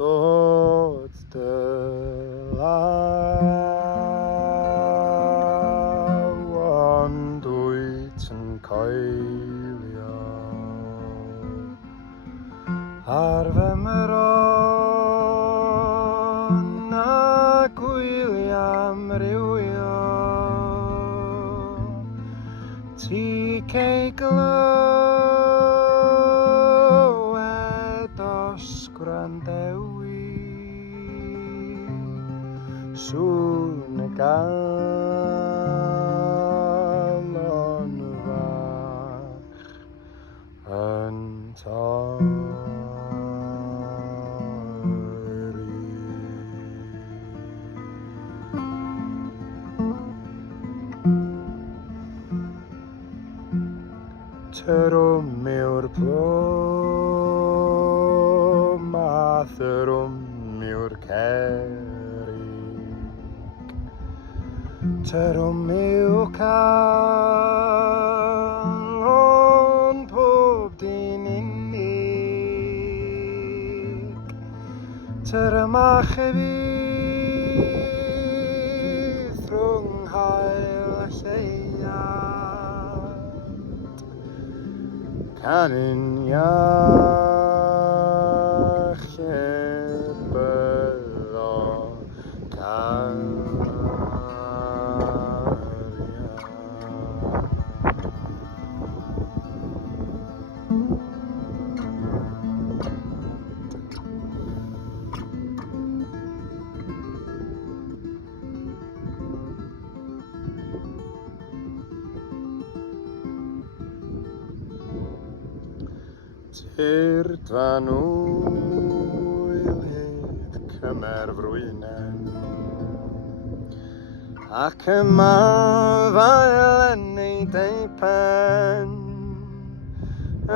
dod dy law ond wyt yn coelio ar fy myron a gwyliau amrywio ti cei glywed os gwrandewi sŵn y galon fach yn torri. Tyrwm yw'r plwm a thyrwm yw'r cerrig. Tyrwm yw calon pob dyn unig. Tyrwm a chyfydd rhwng hael a lleiad. Canyn iach ebyddo cariad. Tirdfan wylydd cymerfrwynen ac yma fael yn neud ei pen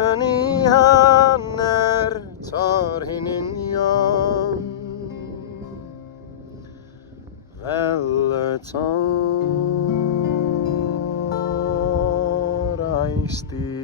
yn ei hanner torri'n union fel y tor a'i stir.